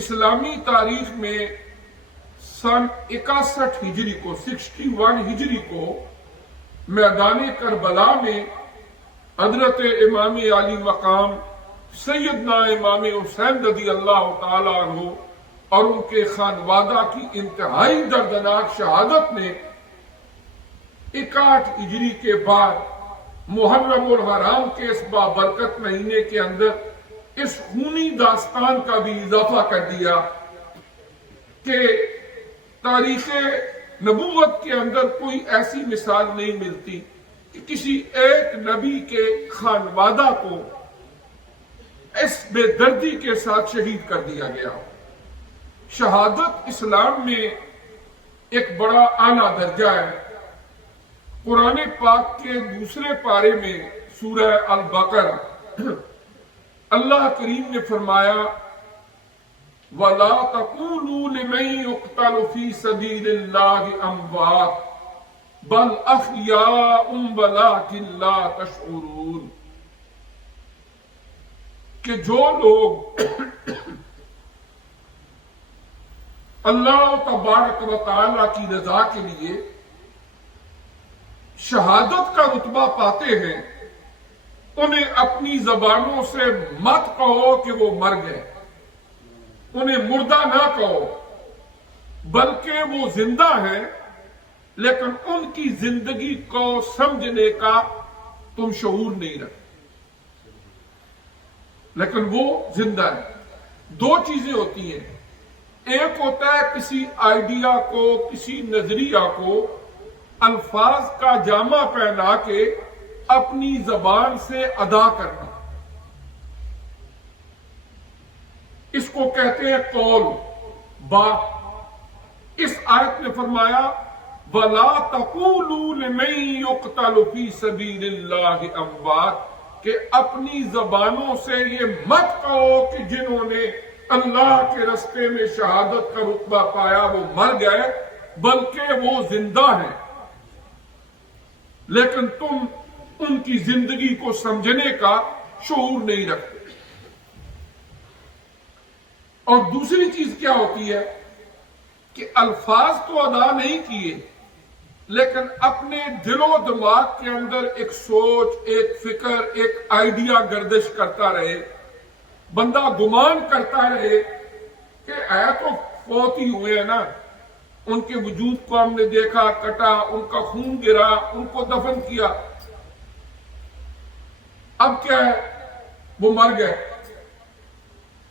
اسلامی تاریخ میں سن 61 ہجری کو 61 ہجری کو میدان کربلا میں حضرت امام علی مقام سیدنا امام حسین رضی اللہ تعالی عنہ اور ان کے خانوادہ کی انتہائی دردناک شہادت نے 61 ہجری کے بعد محرم الحرام کے اس بابرکت مہینے کے اندر اس خونی داستان کا بھی اضافہ کر دیا کہ تاریخ نبوت کے اندر کوئی ایسی مثال نہیں ملتی کہ کسی ایک نبی کے خانوادہ کو اس بے دردی کے ساتھ شہید کر دیا گیا. شہادت اسلام میں ایک بڑا اعلیٰ درجہ ہے. قرآن پاک کے دوسرے پارے میں سورہ البقرہ اللہ کریم نے فرمایا وَلَا تَقُولُوا لِمَن يُقْتَلُ فِي سَبِيلِ اللَّهِ أَمْوَاتٌ بَلْ أَحْيَاءٌ وَلَٰكِن لَّا تَشْعُرُونَ کہ جو لوگ اللہ تبارک و تعالی کی رضا کے لیے شہادت کا رتبہ پاتے ہیں انہیں اپنی زبانوں سے مت کہو کہ وہ مر گئے، انہیں مردہ نہ کہو، بلکہ وہ زندہ ہیں، لیکن ان کی زندگی کو سمجھنے کا تم شعور نہیں رکھتے، لیکن وہ زندہ ہے. دو چیزیں ہوتی ہیں، ایک ہوتا ہے کسی آئیڈیا کو، کسی نظریہ کو الفاظ کا جامہ پہنا کے اپنی زبان سے ادا کرنا، اس کو کہتے ہیں قول بات. اس آیت نے فرمایا وَلَا تَقُولُوا لِمَن يُقْتَلُ فِي سَبِيلِ اللَّهِ أَمْوَاتٌ کہ اپنی زبانوں سے یہ مت کہو کہ جنہوں نے اللہ کے رستے میں شہادت کا رتبہ پایا وہ مر گئے، بلکہ وہ زندہ ہیں، لیکن تم ان کی زندگی کو سمجھنے کا شعور نہیں رکھتے. اور دوسری چیز کیا ہوتی ہے کہ الفاظ تو ادا نہیں کیے، لیکن اپنے دل و دماغ کے اندر ایک سوچ، ایک فکر، ایک آئیڈیا گردش کرتا رہے، بندہ گمان کرتا رہے کہ اے تو فوت ہی ہوئے ہیں نا، ان کے وجود کو ہم نے دیکھا، کٹا، ان کا خون گرا، ان کو دفن کیا، اب کیا ہے وہ مر گئے،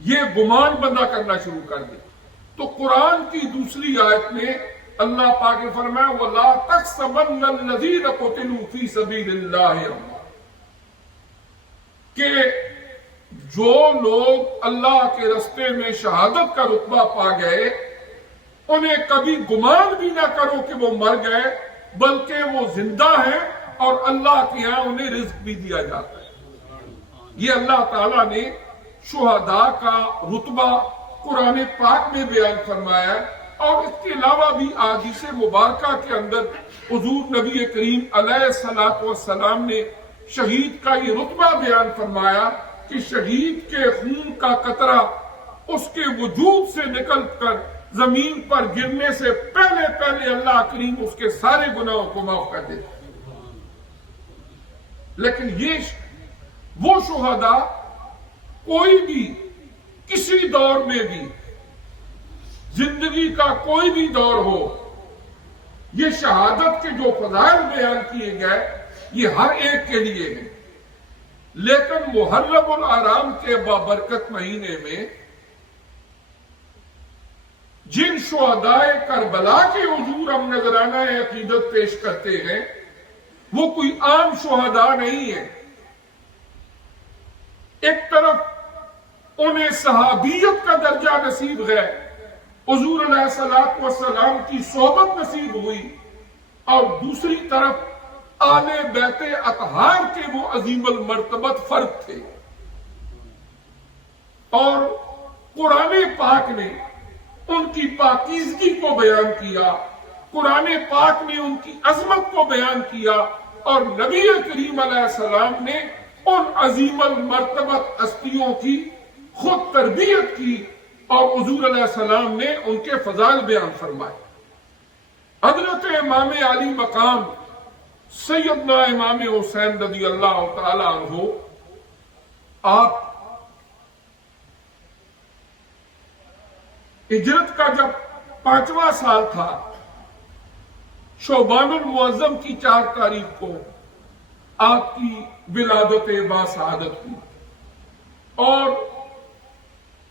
یہ گمان بندہ کرنا شروع کر دے. تو قرآن کی دوسری آیت میں اللہ پاک نے فرمایا وَلَا تَحْسَبَنَّ الَّذِينَ قُتِلُوا فِي سَبِيلِ اللَّهِ أَمْوَاتٌ کہ جو لوگ اللہ کے رستے میں شہادت کا رتبہ پا گئے انہیں کبھی گمان بھی نہ کرو کہ وہ مر گئے، بلکہ وہ زندہ ہیں اور اللہ کے ہاں انہیں رزق بھی دیا جاتا ہے. یہ اللہ تعالیٰ نے شہداء کا رتبہ قرآن پاک میں بیان فرمایا ہے، اور اس کے علاوہ بھی احادیث مبارکہ کے اندر حضور نبی کریم علیہ الصلوۃ والسلام نے شہید کا یہ رتبہ بیان فرمایا کہ شہید کے خون کا قطرہ اس کے وجود سے نکل کر زمین پر گرنے سے پہلے پہلے اللہ کریم اس کے سارے گناہوں کو معاف کر دیتے. لیکن یہ وہ شہداء کوئی بھی کسی دور میں بھی زندگی کا کوئی بھی دور ہو، یہ شہادت کے جو فضائل بیان کیے گئے یہ ہر ایک کے لیے ہیں، لیکن محرم الحرام کے بابرکت مہینے میں جن شہداء کربلا کے حضور ہم نذرانہ عقیدت پیش کرتے ہیں وہ کوئی عام شہداء نہیں ہے. ایک طرف انہیں صحابیت کا درجہ نصیب ہے، حضور علیہ الصلوۃ والسلام کی صحبت نصیب ہوئی، اور دوسری طرف آل بیت اطہار کے وہ عظیم المرتبت فرد تھے. اور قرآن پاک نے ان کی پاکیزگی کو بیان کیا، قرآن پاک نے ان کی عظمت کو بیان کیا، اور نبی کریم علیہ السلام نے ان عظیم المرتبت ہستیوں کی خود تربیت کی اور حضور علیہ السلام نے ان کے فضائل بیان فرمائے۔ حضرت امام علی مقام سیدنا امام حسین رضی اللہ تعالی عنہ، آپ ہجرت کا جب 5واں سال تھا، شعبان المعظم کی 4 تاریخ کو آپ کی ولادت باسعادت ہوئی، اور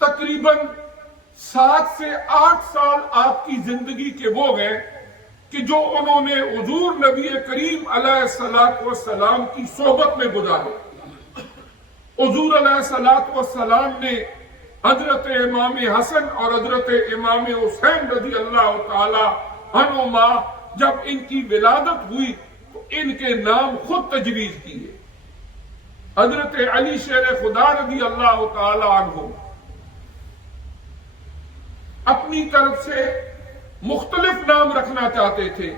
تقریباً 7 سے 8 سال آپ کی زندگی کے وہ گئے کہ جو انہوں نے حضور نبی کریم علیہ السلام کی صحبت میں گزارے۔ حضور علیہ السلام نے حضرت امام حسن اور حضرت امام حسین رضی اللہ تعالی عنہما جب ان کی ولادت ہوئی تو ان کے نام خود تجویز کیے۔ حضرت علی شیر خدا رضی اللہ تعالی عنہ اپنی طرف سے مختلف نام رکھنا چاہتے تھے۔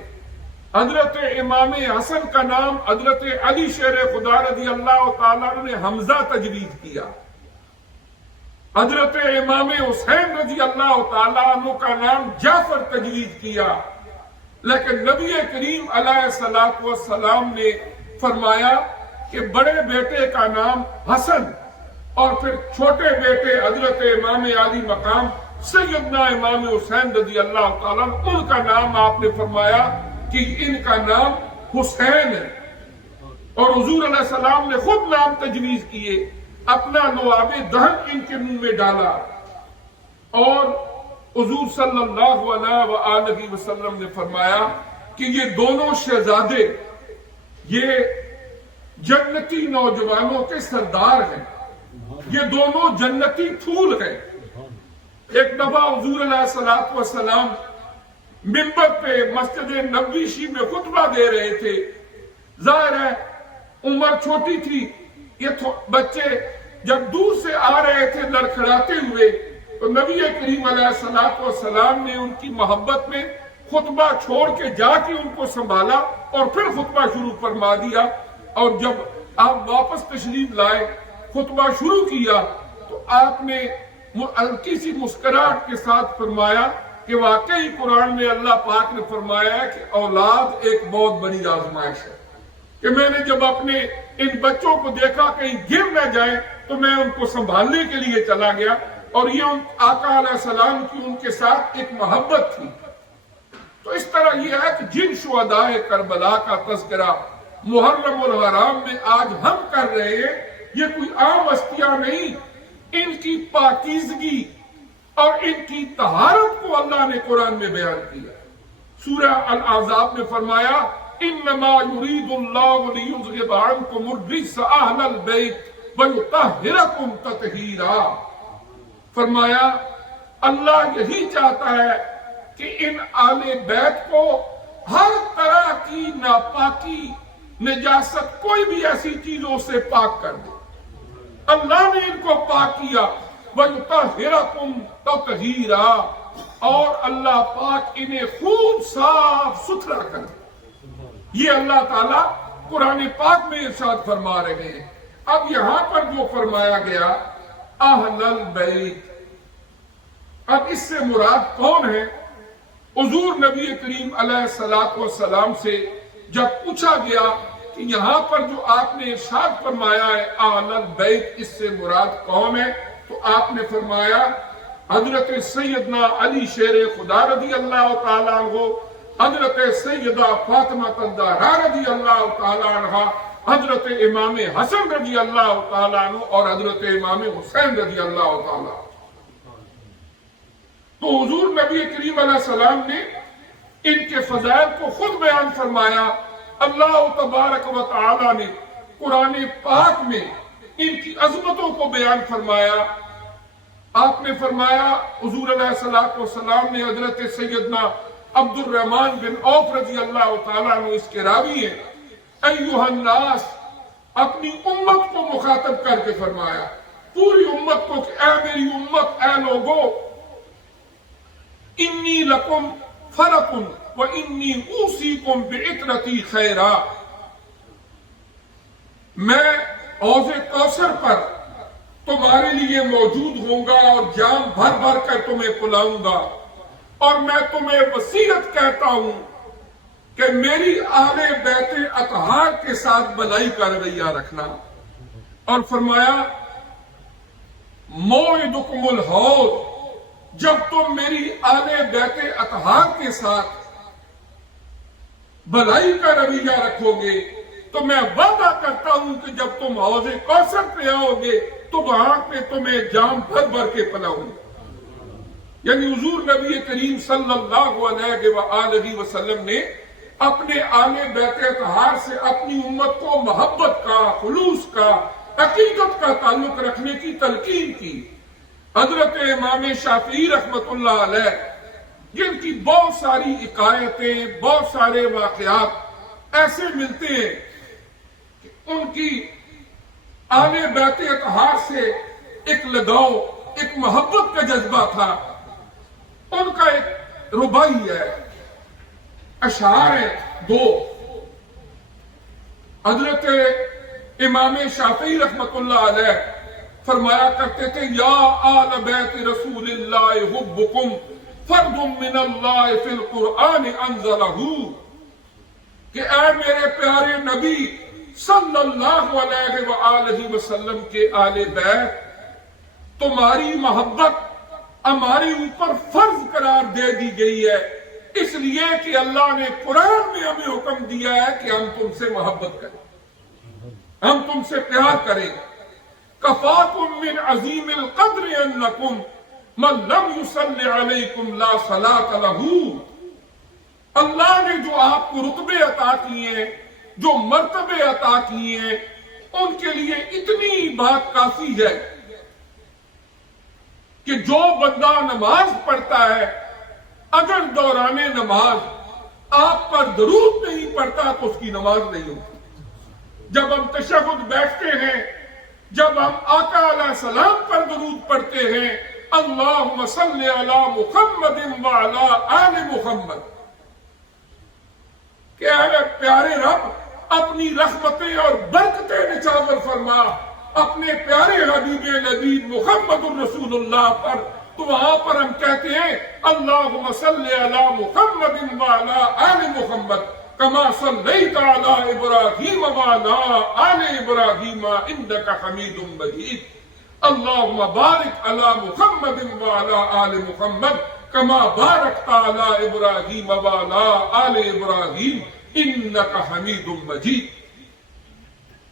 حضرت امام حسن کا نام حضرت علی شیر خدا رضی اللہ تعالیٰ نے حمزہ تجویز کیا، حضرت امام حسین رضی اللہ تعالیٰ عنہ کا نام جعفر تجویز کیا، لیکن نبی کریم علیہ السلام نے فرمایا کہ بڑے بیٹے کا نام حسن اور پھر چھوٹے بیٹے حضرت امام علی مقام سیدنا امام حسین رضی اللہ تعالیٰ ان کا نام آپ نے فرمایا کہ ان کا نام حسین ہے۔ اور حضور علیہ السلام نے خود نام تجویز کیے، اپنا لعاب دہن ان کے منہ میں ڈالا، اور حضور صلی اللہ علیہ وآلہ وسلم نے فرمایا کہ یہ دونوں شہزادے یہ جنتی نوجوانوں کے سردار ہیں، یہ دونوں جنتی پھول ہیں۔ ایک دفعہ حضور علیہ السلام منبر پہ مسجد نبوی میں خطبہ دے رہے تھے، ظاہر ہے عمر چھوٹی تھی، یہ بچے جب دور سے آ رہے تھے لڑکھڑاتے ہوئے تو نبی کریم علیہ السلام نے ان کی محبت میں خطبہ چھوڑ کے جا کے ان کو سنبھالا اور پھر خطبہ شروع فرما دیا، اور جب آپ واپس تشریف لائے خطبہ شروع کیا تو آپ نے ہلکی سی مسکراہٹ کے ساتھ فرمایا کہ واقعی قرآن میں اللہ پاک نے فرمایا ہے کہ اولاد ایک بہت بڑی آزمائش ہے، کہ میں نے جب اپنے ان بچوں کو دیکھا کہیں گر نہ جائیں تو میں ان کو سنبھالنے کے لیے چلا گیا، اور یہ آقا علیہ السلام کی ان کے ساتھ ایک محبت تھی۔ تو اس طرح یہ ہے کہ جن شہداء کربلا کا تذکرہ محرم الحرام میں آج ہم کر رہے ہیں، یہ کوئی عام ہستیاں نہیں، ان کی پاکیزگی اور ان کی طہارت کو اللہ نے قرآن میں بیان کیا۔ سورہ الاحزاب میں فرمایا انما یرید اللہ لیذھب عنکم الرجس اہل البیت ویطہرکم تطہیرا، فرمایا اللہ یہی چاہتا ہے کہ ان آل بیت کو ہر طرح کی ناپاکی نجاست کوئی بھی ایسی چیزوں سے پاک کر دے۔ اللہ نے ان کو پاک کیا، وَيُطَهِّرَكُمْ تَطْهِيرًا، اور اللہ پاک انہیں خوب صاف ستھرا کر دے۔ یہ اللہ تعالیٰ قرآن پاک میں ارشاد فرما رہے ہیں۔ اب یہاں پر جو فرمایا گیا اہل البیت، اب اس سے مراد کون ہے؟ حضور نبی کریم علیہ السلام سے جب پوچھا گیا کہ یہاں پر جو آپ نے ارشاد فرمایا ہے اہل البیت، اس سے مراد کون ہے، تو آپ نے فرمایا حضرت سیدنا علی شیر خدا رضی اللہ تعالیٰ عنہ، حضرت سیدہ فاطمہ الزہرا رضی اللہ تعالیٰ عنہ، حضرت امام حسن رضی اللہ تعالیٰ عنہ، اور حضرت امام حسین رضی اللہ تعالیٰ عنہ۔ تو حضور نبی کریم علیہ السلام نے ان کے فضائل کو خود بیان فرمایا۔ اللہ تبارک و تعالی نے قرآن پاک میں ان کی عظمتوں کو بیان فرمایا۔ آپ نے فرمایا حضور علیہ السلام نے حضرت سیدنا عبد الرحمن بن عوف رضی اللہ تعالیٰ عنہ اس کے راوی ہیں، ایھا الناس، اپنی امت کو مخاطب کر کے فرمایا، پوری امت کو کہ اے میری امت، اے لوگو، انی لکم فرق وانی اوصیکم بعطرتی خیرا، میں حوض کوثر پر تمہارے لیے موجود ہوں گا اور جام بھر بھر کر تمہیں پلاؤں گا، اور میں تمہیں وصیت کہتا ہوں کہ میری اہل بیت اطہار کے ساتھ بھلائی کا رویہ رکھنا۔ اور فرمایا موعدکم الحوض، جب تم میری اہل بیت اطہار کے ساتھ بھلائی کا رویہ رکھو گے تو میں وعدہ کرتا ہوں کہ جب تم حوض کوثر پہ آؤ گے تو وہاں پہ تمہیں جام بھر بھر کے پلاؤں گا۔ یعنی حضور نبی کریم صلی اللہ علیہ وآلہ وسلم نے اپنے اہل بیت اطہار سے اپنی امت کو محبت کا، خلوص کا، عقیدت کا تعلق رکھنے کی تلقین کی۔ حضرت امام شافعی رحمت اللہ علیہ، جن کی بہت ساری حکایتیں، بہت سارے واقعات ایسے ملتے ہیں کہ ان کی اہل بیت اطہار سے ایک لگاؤ، ایک محبت کا جذبہ تھا۔ ان کا ایک ربائی ہے، اشعار ہیں دو۔ حضرت امام شافعی رحمت اللہ علیہ فرمایا کرتے تھے یا آل بیت رسول اللہ حبکم فرد من اللہ فی القرآن انزلہ، کہ اے میرے پیارے نبی صلی اللہ علیہ وآلہ وسلم کے آل بیت، تمہاری محبت ہماری اوپر فرض قرار دے دی گئی ہے، اس لیے کہ اللہ نے قرآن میں ہمیں حکم دیا ہے کہ ہم تم سے محبت کریں، ہم تم سے پیار کریں۔ کفاکم من عظیم القدر انکم من لم یصلی علیکم لا صلاۃ لہ، اللہ نے جو آپ کو رتبے عطا کیے، جو مرتبے عطا کیے، ان کے لیے اتنی بات کافی ہے کہ جو بندہ نماز پڑھتا ہے، اگر دوران نماز آپ پر درود نہیں پڑھتا تو اس کی نماز نہیں ہوتی۔ جب ہم تشہد بیٹھتے ہیں، جب ہم آقا علیہ السلام پر درود پڑھتے ہیں، اللہم صلی علی محمد وعلی آل محمد، کہ اے پیارے رب اپنی رحمتیں اور برکتیں نچھاور فرما اپنے پیارے حبیب نبی محمد الرسول اللہ پر، تو وہاں پر ہم کہتے ہیں اللہم صلی علی محمد وعلی آل محمد کما صلیت علی ابراہیم وعلی آل ابراہیم انک حمید مجید، اللہم بارک علی محمد وعلی آل محمد کما بارکت علی ابراہیم وعلی آل ابراہیم انک حمید مجید۔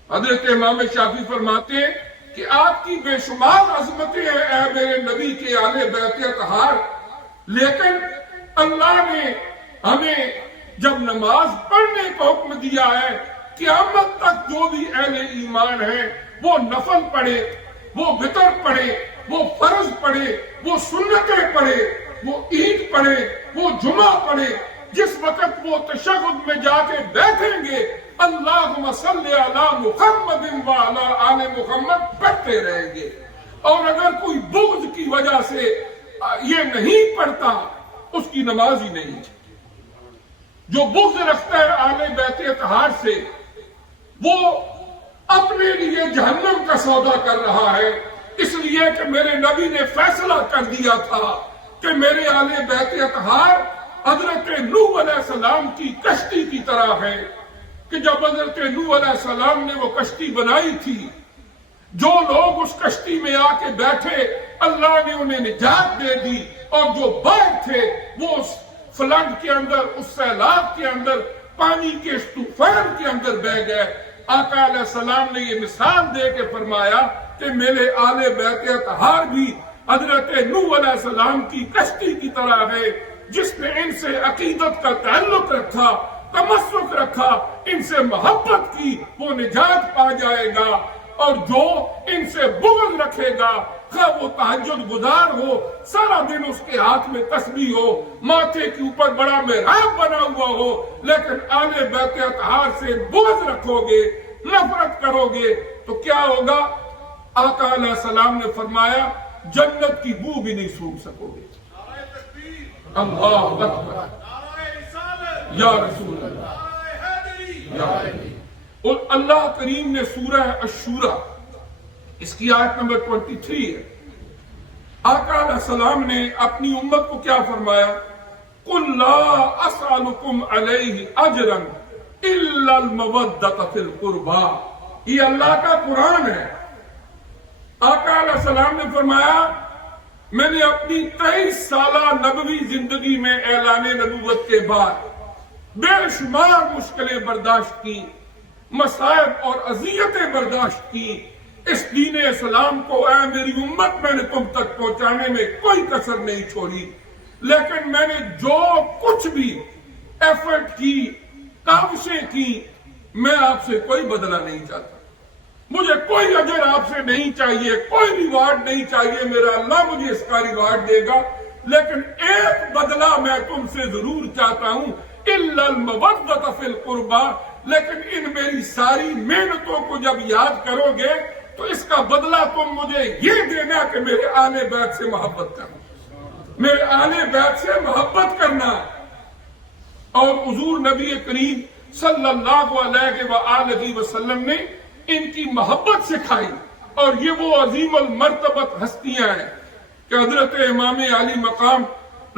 حضرت امام شافعی فرماتے ہیں کہ آپ کی بے شمار عظمتیں ہیں اے میرے نبی کے اہل بیت اطہار، لیکن اللہ نے ہمیں جب نماز پڑھنے کا حکم دیا ہے، قیامت تک جو بھی اہل ایمان ہیں وہ نفل پڑھے، وہ وتر پڑھے، وہ فرض پڑھے، وہ سنتیں پڑھے، وہ عید پڑھے، وہ جمعہ پڑھے، جس وقت وہ تشہد میں جا کے بیٹھیں گے اللہم صلی علی محمد وعلی آل محمد پڑھتے رہیں گے۔ اور اگر کوئی بغض کی وجہ سے یہ نہیں پڑھتا اس کی نماز ہی نہیں۔ جو بغض رکھتا ہے اہل بیت اطہار سے وہ اپنے لیے جہنم کا سودا کر رہا ہے، اس لیے کہ میرے نبی نے فیصلہ کر دیا تھا کہ میرے اہل بیت اطہار حضرت نوح علیہ السلام کی کشتی کی طرح ہے، کہ جب حضرت نوح علیہ السلام نے وہ کشتی بنائی تھی، جو لوگ اس کشتی میں آ کے بیٹھے اللہ نے انہیں نجات دے دی، اور جو باہر تھے وہ اس فلڈ کے اندر، اس سیلاب کے اندر، پانی کے اس طوفان کے اندر بہ گئے۔ آقا علیہ السلام نے یہ مثال دے کے فرمایا کہ میرے آل بیت اطہار بھی حضرت نوح علیہ السلام کی کشتی کی طرح ہے، جس نے ان سے عقیدت کا تعلق رکھا، تمسک رکھا، ان سے محبت کی، وہ نجات پا جائے گا، اور جو ان سے بغض رکھے گا، خواہ وہ تہجد گزار ہو، سارا دن اس کے ہاتھ میں تسبیح ہو، ماتھے کے اوپر بڑا محراب بنا ہوا ہو، لیکن آل بیت اطہار سے بغض رکھو گے، نفرت کرو گے تو کیا ہوگا؟ آقا علیہ السلام نے فرمایا جنت کی بو بھی نہیں سونگھ سکو گے۔ اللہ اکبر، یا رسول اللہ، یا اور اللہ کریم نے سورہ الشورى اس کی آیت نمبر 23 ہے۔ آقا علیہ السلام نے اپنی امت کو کیا فرمایا؟ قُلْ لَا أَسْأَلُكُمْ عَلَيْهِ أَجْرًا إِلَّا الْمَوَدَّةَ فِي الْقُرْبَى۔ یہ اللہ کا قرآن ہے۔ آقا علیہ السلام نے فرمایا میں نے اپنی 23 سالہ نبوی زندگی میں اعلان نبوت کے بعد بے شمار مشکلیں برداشت کی، مصائب اور اذیتیں برداشت کی، اس دین اسلام کو اے میری امت میں نے تم تک پہنچانے میں کوئی کسر نہیں چھوڑی، لیکن میں نے جو کچھ بھی ایفرٹ کی، کاوشیں کی، میں آپ سے کوئی بدلہ نہیں چاہتا، مجھے کوئی اجر آپ سے نہیں چاہیے، کوئی ریوارڈ نہیں چاہیے، میرا اللہ مجھے اس کا ریوارڈ دے گا، لیکن ایک بدلہ میں تم سے ضرور چاہتا ہوں، اِلَّا الْمَوَدَّةَ فِي الْقُرْبَى، لیکن ان میری ساری محنتوں کو جب یاد کرو گے تو اس کا بدلہ تم مجھے یہ دینا کہ میرے آل بیت سے محبت کرنا، میرے آل بیت سے محبت کرنا۔ اور حضور نبی کریم صلی اللہ علیہ وآلہ وسلم نے ان کی محبت سکھائی، اور یہ وہ عظیم المرتبت ہستیاں ہیں کہ حضرت امام علی مقام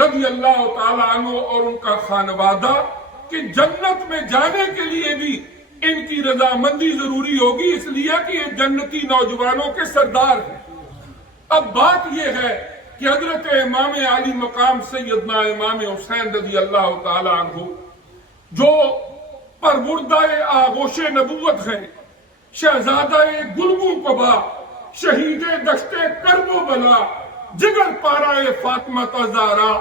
رضی اللہ تعالی عنہ اور ان کا خانوادہ کہ جنت میں جانے کے لیے بھی ان کی رضامندی ضروری ہوگی، اس لیے کہ یہ جنتی نوجوانوں کے سردار ہیں۔ اب بات یہ ہے کہ حضرت امام علی مقام سیدنا امام حسین رضی اللہ تعالی عنہ جو پروردہ آغوش نبوت ہیں، شہزادہ گلگوں قبا، شہید دشت کرب و بلا، جگر پارہ فاطمہ زہرا،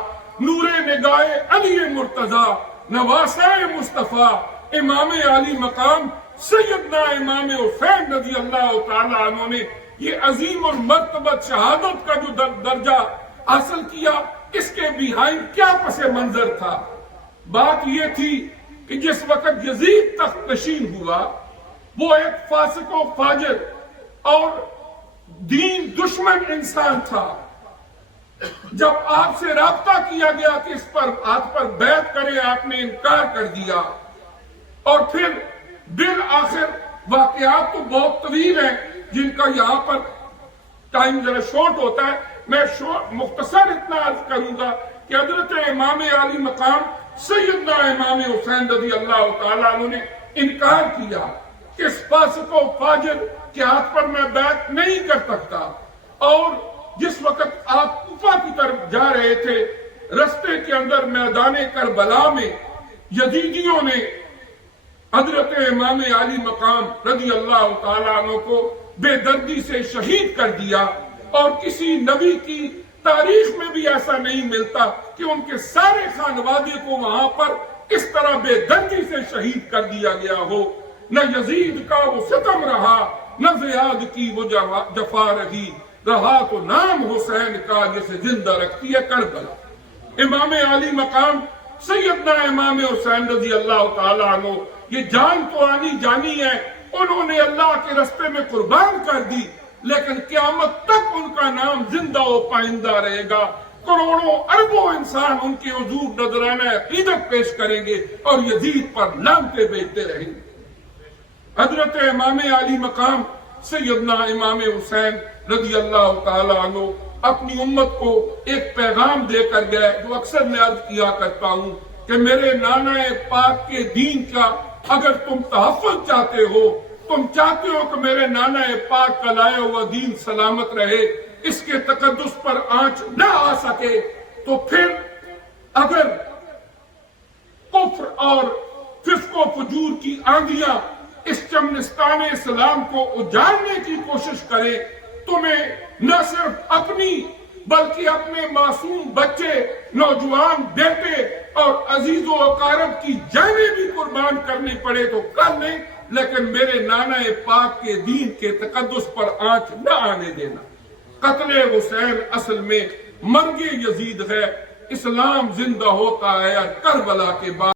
نور نگاہ علی مرتضی، نواسہ مصطفیٰ، امام علی مقام سیدنا امام حسین رضی اللہ تعالی عنہ نے یہ عظیم المرتبت شہادت کا جو درجہ حاصل کیا، اس کے بیہائنڈ کیا پس منظر تھا؟ بات یہ تھی کہ جس وقت یزید تخت نشین ہوا، وہ ایک فاسق و فاجر اور دین دشمن انسان تھا۔ جب آپ سے رابطہ کیا گیا کہ اس پر آپ پر بیعت کرے، آپ نے انکار کر دیا، اور پھر بالآخر واقعات تو بہت طویل ہیں جن کا یہاں پر ٹائم ذرا شورٹ ہوتا ہے، میں مختصر اتنا عرض کروں گا کہ حضرت امام علی مقام سیدنا امام حسین رضی اللہ تعالیٰ عنہ نے انکار کیا کہ اس فاسق و فاجر کے ہاتھ پر میں بیعت نہیں کر سکتا۔ اور جس وقت آپ کوفہ کی طرف جا رہے تھے، رستے کے اندر میدان کربلا میں یزیدیوں نے حضرت امام علی مقام رضی اللہ تعالیٰ عنہ کو بے دردی سے شہید کر دیا، اور کسی نبی کی تاریخ میں بھی ایسا نہیں ملتا کہ ان کے سارے خانوادے کو وہاں پر اس طرح بے دردی سے شہید کر دیا گیا ہو۔ نہ یزید کا وہ ستم رہا، نہ زیاد کی وہ جفا رہی، رہا تو نام حسین کا جسے زندہ رکھتی ہے کربلا۔ امام علی مقام سیدنا امام حسین رضی اللہ تعالیٰ عنہ یہ جان تو آنی جانی ہے، انہوں نے اللہ کے رستے میں قربان کر دی، لیکن قیامت تک ان کا نام زندہ و پائندہ رہے گا۔ کروڑوں اربوں انسان ان کے حضور نذرانہ عقیدت پیش کریں گے اور یزید پر لعنتیں بھیجتے رہیں گے۔ حضرت امام علی مقام سیدنا امام حسین رضی اللہ تعالی عنہ اپنی امت کو ایک پیغام دے کر گئے، جو اکثر میں عرض کیا کرتا ہوں کہ میرے نانا پاک کے دین کا اگر تم تحفظ چاہتے ہو، تم چاہتے ہو کہ میرے نانا پاک کا لایا ہوا دین سلامت رہے، اس کے تقدس پر آنچ نہ آ سکے، تو پھر اگر کفر اور فسق و فجور کی آندیاں اس چمنستان اسلام کو اجاڑنے کی کوشش کرے، تمہیں نہ صرف اپنی بلکہ اپنے معصوم بچے، نوجوان بیٹے اور عزیز و اقارب کی جانیں بھی قربان کرنی پڑے تو کر لیں، لیکن میرے نانا پاک کے دین کے تقدس پر آنچ نہ آنے دینا۔ قتل حسین اصل میں مرگ یزید ہے، اسلام زندہ ہوتا ہے کربلا کے بعد۔